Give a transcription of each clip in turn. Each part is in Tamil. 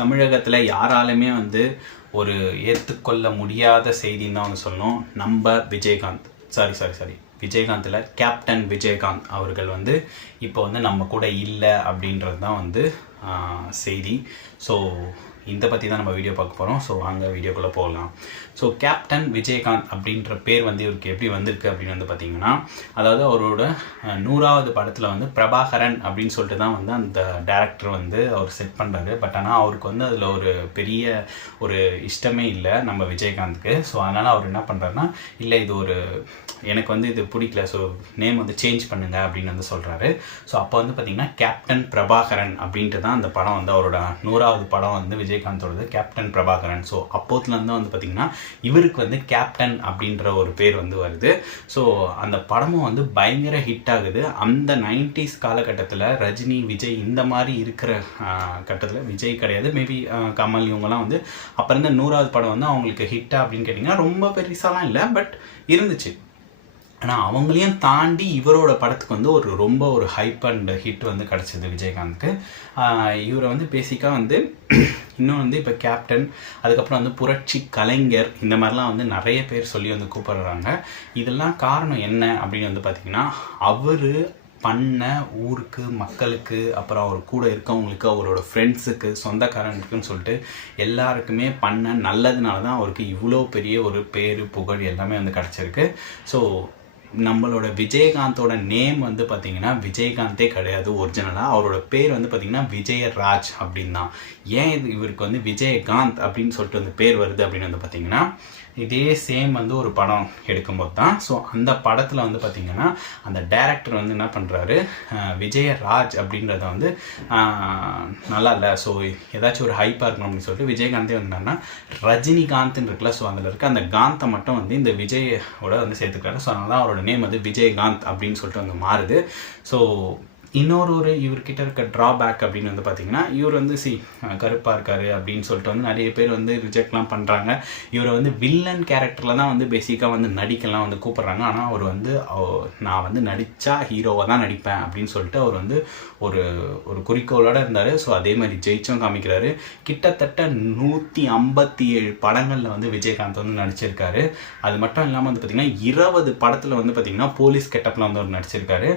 தமிழகத்தில் யாராலுமே வந்து ஒரு ஏற்றுக்கொள்ள முடியாத செய்தின்னு தான் வந்து சொல்லணும். நம்ம விஜயகாந்த் சாரி விஜயகாந்தில் கேப்டன் விஜயகாந்த் அவர்கள் வந்து இப்போ வந்து நம்ம கூட இல்லை அப்படின்றது தான் வந்து செய்தி. ஸோ இதை பற்றி தான் நம்ம வீடியோ பார்க்க போகிறோம். ஸோ வாங்க வீடியோக்குள்ளே போகலாம். ஸோ கேப்டன் விஜயகாந்த் அப்படின்ற பேர் வந்து இவருக்கு எப்படி வந்திருக்கு அப்படின்னு வந்து பார்த்திங்கன்னா, அதாவது அவரோட 100வது படத்தில் வந்து பிரபாகரன் அப்படின்னு சொல்லிட்டு தான் வந்து அந்த டேரக்டர் வந்து அவர் செட் பண்ணுறாரு. பட் ஆனால் அவருக்கு வந்து அதில் ஒரு பெரிய ஒரு இஷ்டமே இல்லை நம்ம விஜயகாந்துக்கு. ஸோ அதனால் அவர் என்ன பண்ணுறாருன்னா, இல்லை இது ஒரு எனக்கு வந்து இது பிடிக்கல, ஸோ நேம் வந்து சேஞ்ச் பண்ணுங்க அப்படின்னு வந்து சொல்கிறாரு. ஸோ அப்போ வந்து பார்த்திங்கன்னா கேப்டன் பிரபாகரன் அப்படின்ட்டு தான் அந்த படம் வந்து அவரோட 100வது படம் வந்து விஜயகாந்தோடது கேப்டன் பிரபாகரன். ஸோ அப்போத்துலேருந்து வந்து பார்த்திங்கன்னா இவருக்கு வந்து கேப்டன் அப்படின்ற ஒரு பேர் வந்து வருது. ஸோ அந்த படமும் வந்து பயங்கர ஹிட் ஆகுது. அந்த 90s காலகட்டத்தில் ரஜினி விஜய் இந்த மாதிரி இருக்கிற கட்டத்தில், விஜய் கிடையாது மேபி கமல் இவங்கெல்லாம் வந்து அப்போ இருந்த 100வது படம் வந்து அவங்களுக்கு ஹிட்டா அப்படின்னு கேட்டிங்கன்னா ரொம்ப பெருசாலாம் இல்லை, பட் இருந்துச்சு. ஆனால் அவங்களையும் தாண்டி இவரோட படத்துக்கு வந்து ரொம்ப ஒரு ஹைப் அண்ட் ஹிட் வந்து கிடச்சிது விஜயகாந்துக்கு. இவரை வந்து பேசிக்காக வந்து இன்னும் வந்து இப்போ கேப்டன், அதுக்கப்புறம் வந்து புரட்சி கலைஞர், இந்த மாதிரிலாம் வந்து நிறைய பேர் சொல்லி வந்து கூப்பிடுறாங்க. இதெல்லாம் காரணம் என்ன அப்படின்னு வந்து பார்த்திங்கன்னா, அவர் பண்ண ஊருக்கு, மக்களுக்கு, அப்புறம் அவர் கூட இருக்கவங்களுக்கு, அவரோட ஃப்ரெண்ட்ஸுக்கு, சொந்தக்காரனுக்குன்னு சொல்லிட்டு எல்லாருக்குமே பண்ண நல்லதுனால தான் அவருக்கு இவ்வளோ பெரிய ஒரு பேர் புகழ் எல்லாமே வந்து கிடச்சிருக்கு. ஸோ நம்மளோட விஜயகாந்தோட நேம் வந்து பார்த்திங்கன்னா விஜயகாந்தே கிடையாது ஒரிஜினலாக. அவரோட பேர் வந்து பார்த்திங்கன்னா விஜயராஜ் அப்படின்னு தான். ஏன் இவருக்கு வந்து விஜயகாந்த் அப்படின்னு சொல்லிட்டு வந்து பேர் வருது அப்படின்னு வந்து பார்த்திங்கன்னா, இதே சேம் வந்து ஒரு படம் எடுக்கும்போது தான். ஸோ அந்த படத்தில் வந்து பார்த்திங்கன்னா அந்த டைரக்டர் வந்து என்ன பண்ணுறாரு, விஜயராஜ் அப்படின்றத வந்து நல்லா இல்லை, ஸோ ஏதாச்சும் ஒரு ஹைப்பாக இருக்கணும் அப்படின்னு சொல்லிட்டு விஜயகாந்தே வந்து என்னன்னா ரஜினிகாந்த்னு இருக்குல்ல, ஸோ அதில் இருக்க அந்த காந்தை மட்டும் வந்து இந்த விஜயோட வந்து சேர்த்துக்கிறாரு. ஸோ அதனால தான் அவரோட நேம் வந்து விஜயகாந்த் அப்படின்னு சொல்லிட்டு வந்து மாறுது. ஸோ இன்னொரு இவர்கிட்ட இருக்க ட்ராபேக் அப்படின்னு வந்து பார்த்திங்கன்னா, இவர் வந்து கருப்பாக இருக்கார் அப்படின்னு சொல்லிட்டு வந்து நிறைய பேர் வந்து ரிஜெக்ட்லாம் பண்ணுறாங்க. இவரை வந்து வில்லன் கேரக்டரில் தான் வந்து பேசிக்காக வந்து நடிக்கலாம் வந்து கூப்பிட்றாங்க. ஆனால் அவர் வந்து நான் வந்து நடித்தா ஹீரோவாக தான் நடிப்பேன் அப்படின்னு சொல்லிட்டு அவர் வந்து ஒரு குறிக்கோளோடு இருந்தார். ஸோ அதே மாதிரி ஜெயிச்சும் காமிக்கிறாரு. கிட்டத்தட்ட 157 படங்களில் வந்து விஜயகாந்த் வந்து நடிச்சிருக்காரு. அது மட்டும் இல்லாமல் வந்து பார்த்திங்கன்னா 20 படத்தில் வந்து பார்த்திங்கன்னா போலீஸ் கெட்டப்பில் வந்து அவர் நடிச்சிருக்காரு.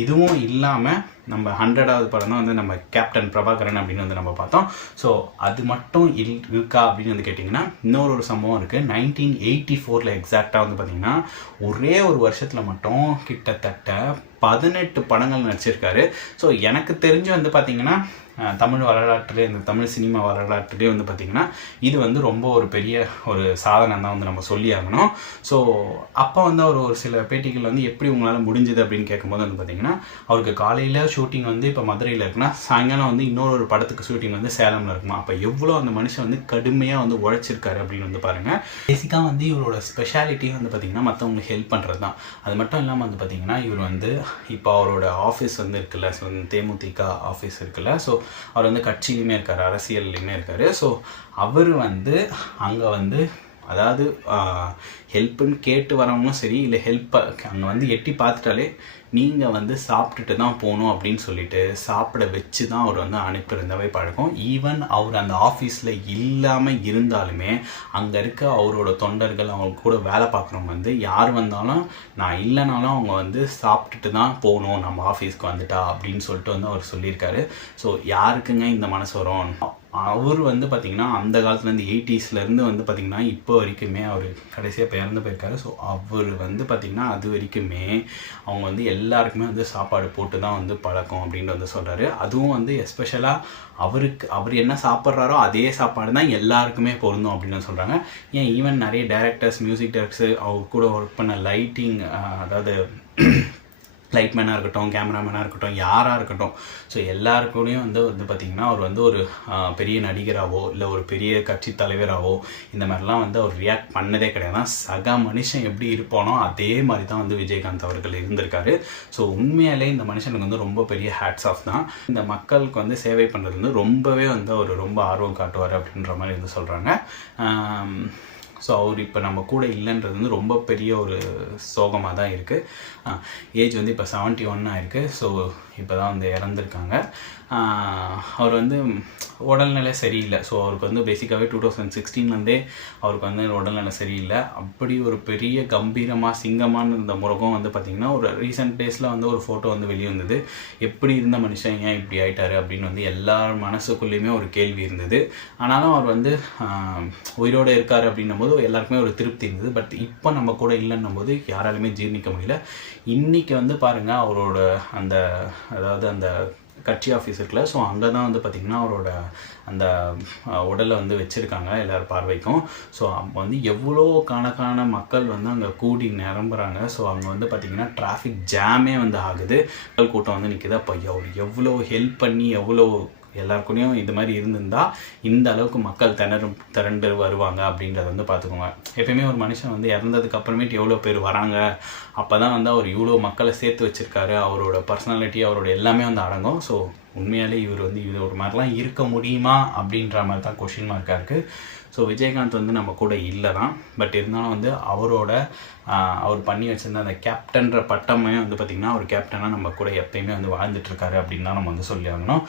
இதுவும் இல்லாமல் நம்ம 100வது படம் தான் வந்து நம்ம கேப்டன் பிரபாகரன் அப்படின்னு வந்து நம்ம பார்த்தோம். ஸோ அது மட்டும் இருக்கா அப்படின்னு வந்து கேட்டிங்கன்னா, இன்னொரு சம்பவம் இருக்குது. 1984 எக்ஸாக்டாக வந்து பார்த்திங்கன்னா ஒரே ஒரு வருஷத்தில் மட்டும் கிட்டத்தட்ட 18 படங்கள் நடிச்சிருக்காரு. ஸோ எனக்கு தெரிஞ்சு வந்து பார்த்திங்கன்னா தமிழ் வரலாற்றுலேயே, இந்த தமிழ் சினிமா வரலாற்றுலேயே வந்து பார்த்திங்கன்னா இது வந்து ரொம்ப ஒரு பெரிய ஒரு சாதனை தான் வந்து நம்ம சொல்லி ஆகணும். ஸோ அப்போ வந்து அவர் ஒரு சில பேட்டிகள் வந்து எப்படி உங்களால் முடிஞ்சுது அப்படின்னு கேட்கும்போது வந்து பார்த்திங்கன்னா, அவருக்கு காலையில் ஷூட்டிங் வந்து இப்போ மதுரையில் இருக்குன்னா சாயங்காலம் வந்து இன்னொரு படத்துக்கு ஷூட்டிங் வந்து சேலமில் இருக்குமா. அப்போ எவ்வளோ அந்த மனுஷன் வந்து கடுமையாக வந்து உழைச்சிருக்காரு அப்படின்னு வந்து பாருங்கள். பேசிக்காக வந்து இவரோட ஸ்பெஷாலிட்டியே வந்து பார்த்திங்கன்னா மற்றவங்களுக்கு ஹெல்ப் பண்ணுறது தான். அது மட்டும் இல்லாமல் வந்து பார்த்திங்கன்னா இவர் வந்து இப்போ அவரோட ஆஃபீஸ் வந்து இருக்குல்ல, ஸோ தேமுதிக ஆஃபீஸ் இருக்குல்ல, ஸோ அவர் வந்து கட்சியிலையுமே இருக்கார், அரசியல்லையுமே இருக்கார். ஸோ அவர் வந்து அங்கே வந்து அதாவது ஹெல்ப்புன்னு கேட்டு வரவங்களும் சரி, இல்லை ஹெல்ப்பை அங்கே வந்து எட்டி பார்த்துட்டாலே நீங்கள் வந்து சாப்பிட்டுட்டு தான் போகணும் அப்படின்னு சொல்லிட்டு சாப்பிட வச்சு தான் அவர் வந்து அனுப்பியிருந்தவே பழக்கம். ஈவன் அவர் அந்த ஆஃபீஸில் இல்லாமல் இருந்தாலுமே அங்கே இருக்க அவரோட தொண்டர்கள், அவங்க கூட வேலை பார்க்குறவங்க வந்து யார் வந்தாலும் நான் இல்லைனாலும் அவங்க வந்து சாப்பிட்டுட்டு தான் போகணும் நம்ம ஆஃபீஸ்க்கு வந்துட்டா அப்படின்னு சொல்லிட்டு வந்து அவர் சொல்லியிருக்காரு. ஸோ யாருக்குங்க இந்த மனசு வரும்? அவர் வந்து பார்த்திங்கன்னா அந்த காலத்துலேருந்து 80ஸ்லேருந்து வந்து பார்த்திங்கன்னா இப்போ வரைக்குமே அவர் கடைசியாக இப்போ இறந்து போயிருக்காரு. ஸோ அவர் வந்து பார்த்திங்கன்னா அது வரைக்குமே அவங்க வந்து எல்லாருக்குமே வந்து சாப்பாடு போட்டு தான் வந்து பழக்கம் அப்படின்னு வந்து சொல்கிறாரு. அதுவும் வந்து எஸ்பெஷலாக அவர் என்ன சாப்பிட்றாரோ அதே சாப்பாடு தான் எல்லாருக்குமே பொருந்தும் அப்படின்னு சொல்கிறாங்க. ஏன் ஈவன் நிறைய டைரக்டர்ஸ், மியூசிக் டைரக்டர்ஸ், அவர் கூட ஒர்க் பண்ண லைட்டிங், அதாவது லைட்மேனாக இருக்கட்டும், கேமராமேனாக இருக்கட்டும், யாராக இருக்கட்டும், ஸோ எல்லாருக்கூடையும் வந்து பார்த்திங்கன்னா அவர் வந்து ஒரு பெரிய நடிகராகவோ இல்லை ஒரு பெரிய கட்சி தலைவராகவோ இந்த மாதிரிலாம் வந்து அவர் ரியாக்ட் பண்ணதே கிடையாது. சக மனுஷன் எப்படி இருப்பானோ அதே மாதிரி தான் வந்து விஜயகாந்த் அவர்கள் இருந்திருக்காரு. ஸோ உண்மையாலே இந்த மனுஷனுக்கு வந்து ரொம்ப பெரிய ஹேட்ஸ் ஆஃப் தான். இந்த மக்களுக்கு வந்து சேவை பண்ணுறது வந்து ரொம்பவே வந்து அவர் ரொம்ப ஆர்வம் காட்டுவார் அப்படின்ற மாதிரி வந்து சொல்கிறாங்க. ஸோ அவர் இப்போ நம்ம கூட இல்லைன்றது வந்து ரொம்ப பெரிய ஒரு சோகமாக தான் இருக்குது. ஏஜ் வந்து இப்போ 71 ஆயிருக்கு. ஸோ இப்போ தான் வந்து இறந்துருக்காங்க. அவர் வந்து உடல்நிலை சரியில்லை. ஸோ அவருக்கு வந்து பேசிக்காகவே 2016 அவருக்கு வந்து உடல்நிலை சரியில்லை. அப்படி ஒரு பெரிய கம்பீரமாக சிங்கமான இந்த முருகம் வந்து பார்த்திங்கன்னா ஒரு ரீசெண்ட் டேஸில் வந்து ஒரு ஃபோட்டோ வந்து வெளியே வந்தது. எப்படி இருந்த மனுஷன் ஏன் இப்படி ஆயிட்டாரு அப்படின்னு வந்து எல்லார் மனசுக்குள்ளேயுமே ஒரு கேள்வி இருந்தது. ஆனாலும் அவர் வந்து உயிரோடு இருக்கார் அப்படின்னும் போது எல்லாருக்குமே ஒரு திருப்தி இருந்தது. பட் இப்போ நம்ம கூட இல்லைன்னும் போது யாராலுமே ஜீர்ணிக்க முடியல. இன்றைக்கி வந்து பாருங்கள் அவரோட அந்த அதாவது அந்த கட்சி ஆஃபீஸ் இருக்குல்ல, ஸோ அங்கே தான் வந்து பார்த்திங்கன்னா அவரோட அந்த உடலை வந்து வச்சுருக்காங்க எல்லார் பார்வைக்கும். ஸோ அப்போ வந்து எவ்வளோ கணக்கான மக்கள் வந்து அங்கே கூடி நிரம்புகிறாங்க. ஸோ அங்கே வந்து பார்த்திங்கன்னா டிராஃபிக் ஜாமே வந்து ஆகுது. மக்கள் கூட்டம் வந்து நிற்குது. அப்போ அவர் எவ்வளோ ஹெல்ப் பண்ணி எவ்வளோ எல்லாருக்கூடையும் இது மாதிரி இருந்திருந்தால் இந்த அளவுக்கு மக்கள் திரண்டு வருவாங்க அப்படின்றத வந்து பார்த்துக்கோங்க. எப்பயுமே ஒரு மனுஷன் வந்து இறந்ததுக்கு அப்புறமேட்டு எவ்வளோ பேர் வராங்க, அப்போ தான் வந்து அவர் இவ்வளோ மக்களை சேர்த்து வச்சுருக்காரு. அவரோட பர்சனாலிட்டி அவரோட எல்லாமே வந்து அடங்கும். ஸோ உண்மையாலே இவர் வந்து இது ஒரு மாதிரிலாம் இருக்க முடியுமா அப்படின்ற மாதிரி தான் கொஷின் மார்க்காக இருக்குது. ஸோ விஜயகாந்த் வந்து நம்ம கூட இல்லை தான். பட் இருந்தாலும் வந்து அவர் பண்ணி வச்சுருந்த அந்த கேப்டன்ற பட்டமே வந்து பார்த்திங்கன்னா அவர் கேப்டனாக நம்ம கூட எப்பயுமே வந்து வாழ்ந்துட்டுருக்காரு அப்படின்னு தான் நம்ம வந்து சொல்லி ஆகணும்.